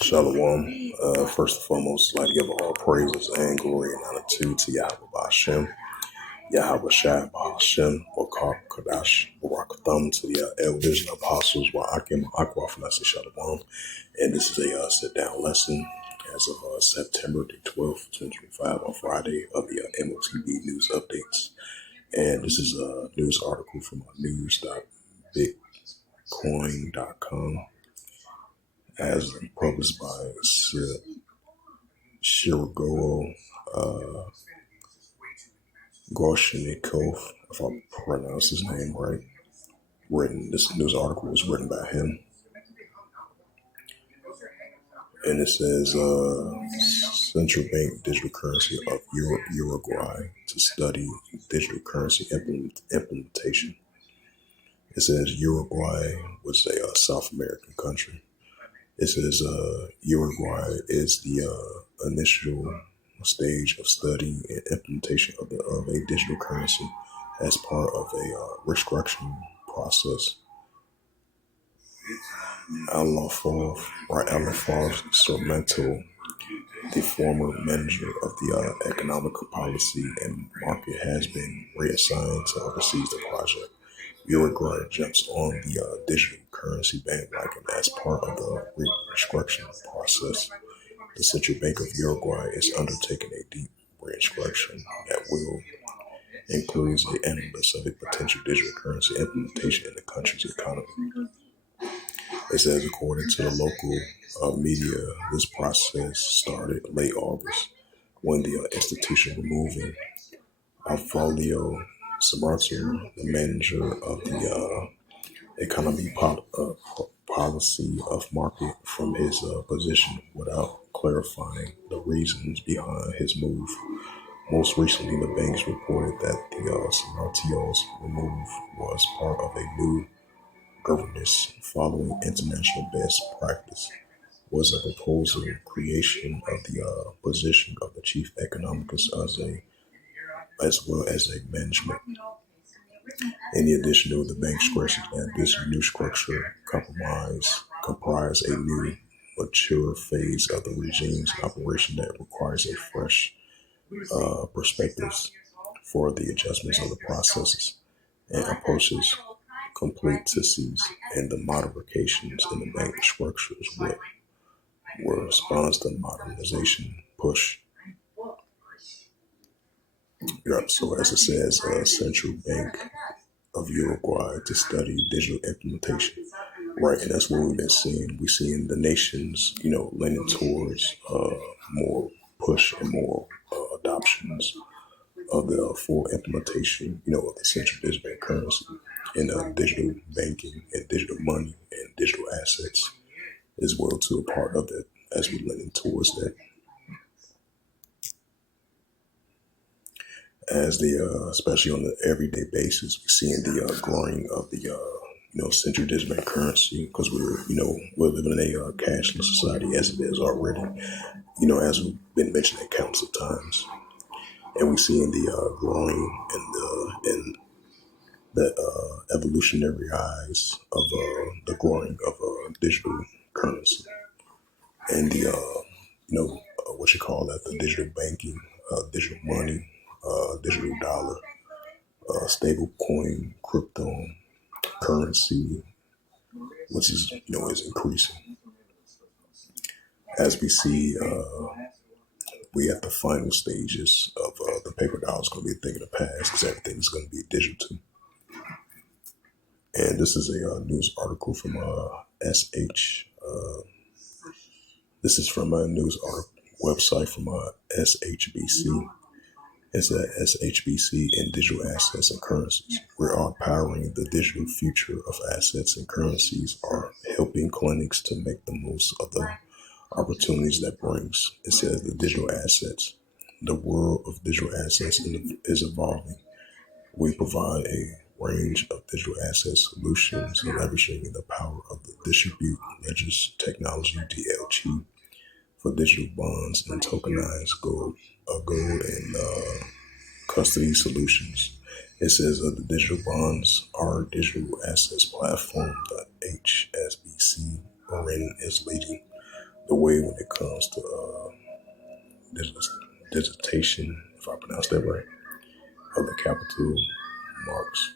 Shalom. First and foremost, I'd like to give all praises and glory and honor to Yahweh Hashem, Yahweh Shai Hashem, Wakar Kadash, Barak Thumb, to the elders and apostles, Wa'akim, Aqua, Fanasi Shalom. And this is a sit-down lesson as of September the 12th, 2025, on Friday of the M.O.T.B news updates. And this is a news article from news.bitcoin.com, as published by Shirogoro Gorshnikov, if I pronounce his name right. This news article was written by him. And it says, Central Bank Digital Currency of Uruguay to study digital currency implementation. It says Uruguay was a South American country. It says Uruguay is the initial stage of study and implementation of a digital currency as part of a restructuring process. Alafov Sormento, the former manager of the economic policy and market, has been reassigned to oversee the project. Uruguay jumps on the digital currency bandwagon as part of the restructuring process. The Central Bank of Uruguay is undertaking a deep restructuring that will include the analysis of a potential digital currency implementation in the country's economy. It says, according to the local media, this process started late August when the institution removing Alfolio Samarto, the manager of the economy policy of market, from his position without clarifying the reasons behind his move. Most recently, the banks reported that the Samartio's move was part of a new governance following international best practice, was a proposal creation of the position of the chief economist as well as a management. In addition to the bank structure, that this new structure comprise a new mature phase of the regime's operation that requires a fresh perspectives for the adjustments of the processes and approaches, complexities, and the modifications in the bank structures were response to modernization push. So as it says, Central Bank of Uruguay to study digital implementation. Right, and that's what we've been seeing. We're seeing the nations, leaning towards more push and more adoptions of the full implementation, of the central digital currency and digital banking and digital money and digital assets as well, to a part of that as we're leaning towards that. As especially on the everyday basis, we're seeing the growing of the central digital currency, because we're living in a cashless society as it is already, as we've been mentioning countless of times, and we're seeing the growing and the evolutionary eyes of the growing of digital currency and the the digital banking, digital money, digital dollar, stable coin, crypto currency, which is is increasing. As we see, we at the final stages of the paper dollar is going to be a thing of the past, because everything is going to be digital. And this is a news article from SH. This is from a news website from SHBC. It's a SHBC in digital assets and currencies. We are powering the digital future of assets and currencies, are helping clinics to make the most of the opportunities that brings. It says the digital assets. The world of digital assets is evolving. We provide a range of digital asset solutions, leveraging the power of the distribute ledgers technology, DLG, for digital bonds and tokenized gold and custody solutions. It says the digital bonds are digital assets platform. The HSBC Orin is leading the way when it comes to digitation, if I pronounce that right, of the capital marks.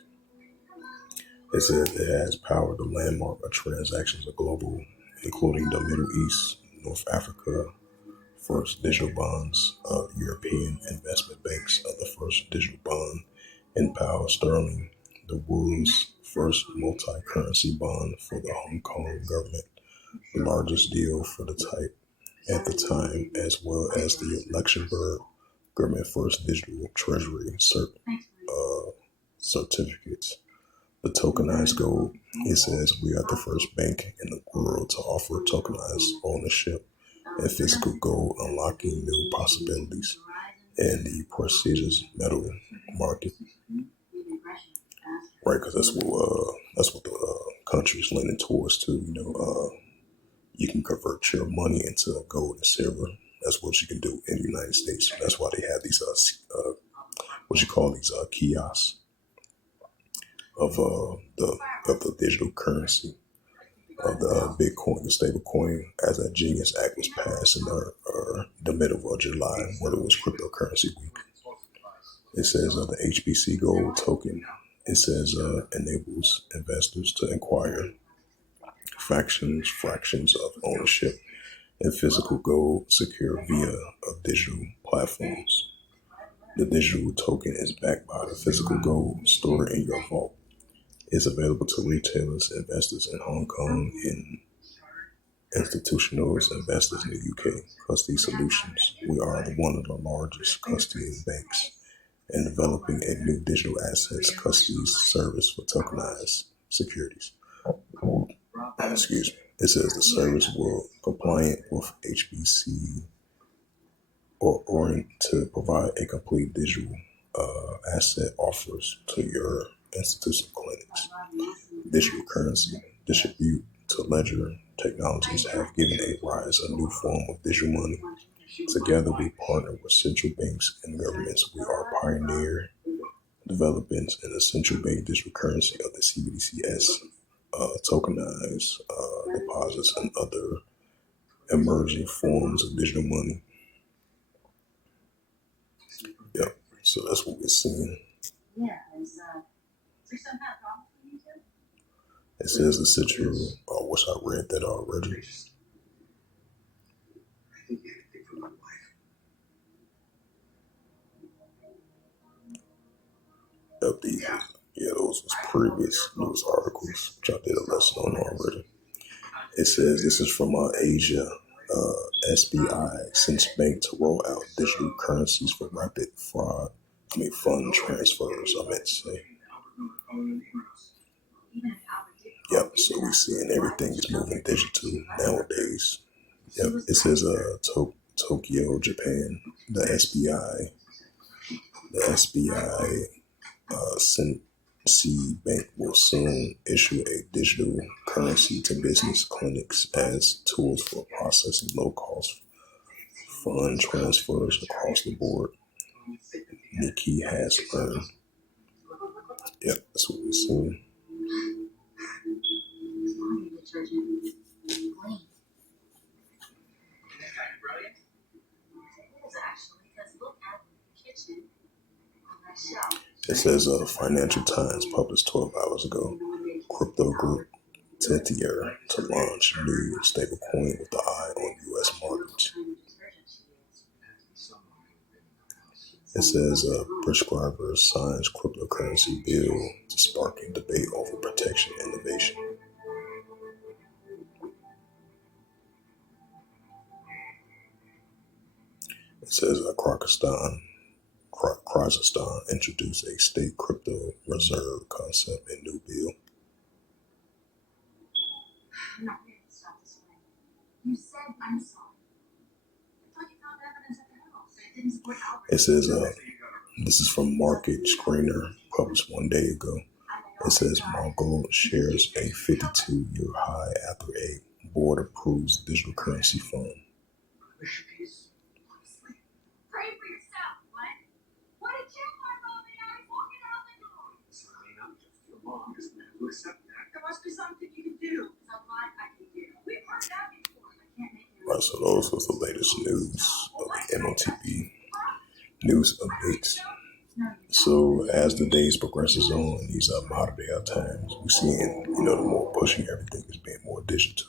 It says it has powered the landmark of transactions of global, including the Middle East, North Africa, first digital bonds of European investment banks of the first digital bond in pound sterling, the world's first multi-currency bond for the Hong Kong government, the largest deal for the type at the time, as well as the Luxembourg government first digital treasury certificates. The tokenized gold, it says we are the first bank in the world to offer tokenized ownership and physical gold, unlocking new possibilities in the prestigious metal market. Right, because that's what the country's leaning towards too. You can convert your money into gold and silver. That's what you can do in the United States. That's why they have these what you call these kiosks of the digital currency of the Bitcoin, the stable coin, as that Genius Act was passed in the middle of July, whether it was cryptocurrency week. It says the HBC Gold token. It says enables investors to acquire fractions of ownership in physical gold secured via digital platforms. The digital token is backed by the physical gold stored in your vault. It's available to retailers, investors in Hong Kong, and institutional investors in the UK. Custody Solutions. We are one of the largest custody banks and developing a new digital assets custody service for tokenized securities. Excuse me. It says the service will compliant with HBC or to provide a complete digital asset offers to your institutional clinics. Digital currency distribute to ledger technologies have given a rise a new form of digital money. Together, we partner with central banks and governments. We are pioneer developments in the central bank digital currency of the CBDCS, tokenized deposits, and other emerging forms of digital money. Yep. So that's what we're seeing. It says the central, I wish I read that already. Of these, yeah, those was previous news articles, which I did a lesson on already. It says this is from Asia. SBI sends bank to roll out digital currencies for rapid fund transfers. I meant to say. Yep. So we seeing everything is moving digital nowadays. Yep. It says Tokyo, Japan. The SBI Sensi Bank will soon issue a digital currency to business clinics as tools for processing low-cost fund transfers across the board. Nikki has learned. Yep, that's what we're seeing. It says Financial Times published 12 hours ago. Crypto group 10th year to launch new stablecoin with the eye on U.S. markets. It says prescriber signs cryptocurrency bill to sparking debate over protection innovation. It says Kazakhstan introduced a state crypto reserve concept in new bill. It says this is from Market Screener, published 1 day ago. It says Mongol shares a 52-year high after a board approves digital currency fund. Right, so those was the latest news of the M.O.T.B news updates. So as the days progresses on, these are modern day times, we're seeing, the more pushing everything is being more digital.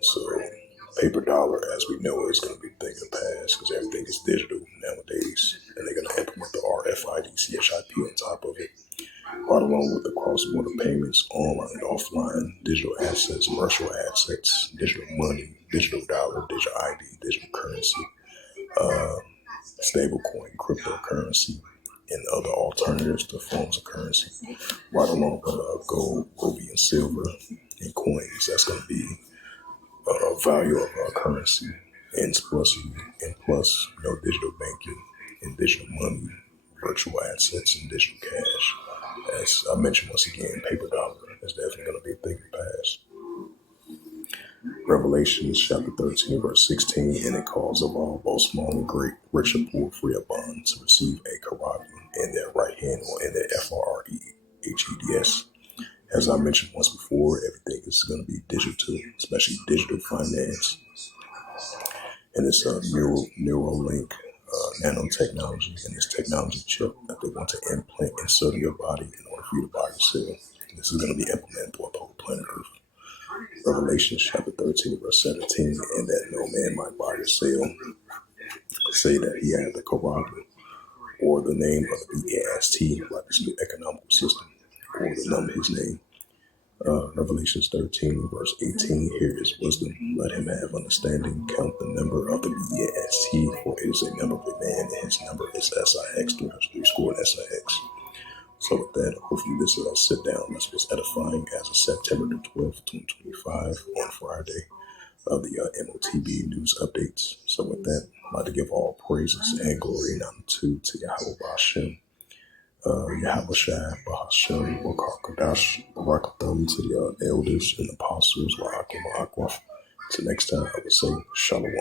So paper dollar, as we know, is going to be a thing of the past because everything is digital nowadays, and they're going to implement the RFID CHIP on top of it, right along with the cross-border payments, online and offline, digital assets, virtual assets, digital money, digital dollar, digital ID, digital currency, uh, stablecoin, cryptocurrency, and other alternatives to forms of currency, right along with gold, ruby, and silver, and coins. That's going to be value of currency, and plus, digital banking and digital money, virtual assets, and digital cash. As I mentioned once again, paper dollar is definitely going to be a thing of the past. Revelation chapter 13, verse 16, and it calls of all, both small and great, rich and poor, free or bond, to receive a karabim in their right hand or in their FREHEDS. As I mentioned once before, everything is going to be digital, especially digital finance. And it's a Neuralink nanotechnology and this technology chip that they want to implant inside of your body in order for you to buy your cell. This is going to be implemented throughout the whole planet Earth. Revelation chapter 13, verse 17, and that no man might buy or sell, say that he had the Quran or the name of the BAST, like this new economical system, or the number of his name. Revelation 13, verse 18, here is wisdom. Let him have understanding. Count the number of the BAST, for it is a number of a man, and his number is SIX, 300 score SIX. So with that, hopefully this sit down. This was edifying as of September the 12th, 2025 on Friday of the M.O.T.B news updates. So with that, I'd like to give all praises and glory and honor to Yahweh Hashem, Yahweh Shai, Bahashem, Wakar Barakatham, to the elders and apostles, Wa'akim Akwaf. Till next time, I would say Shalom.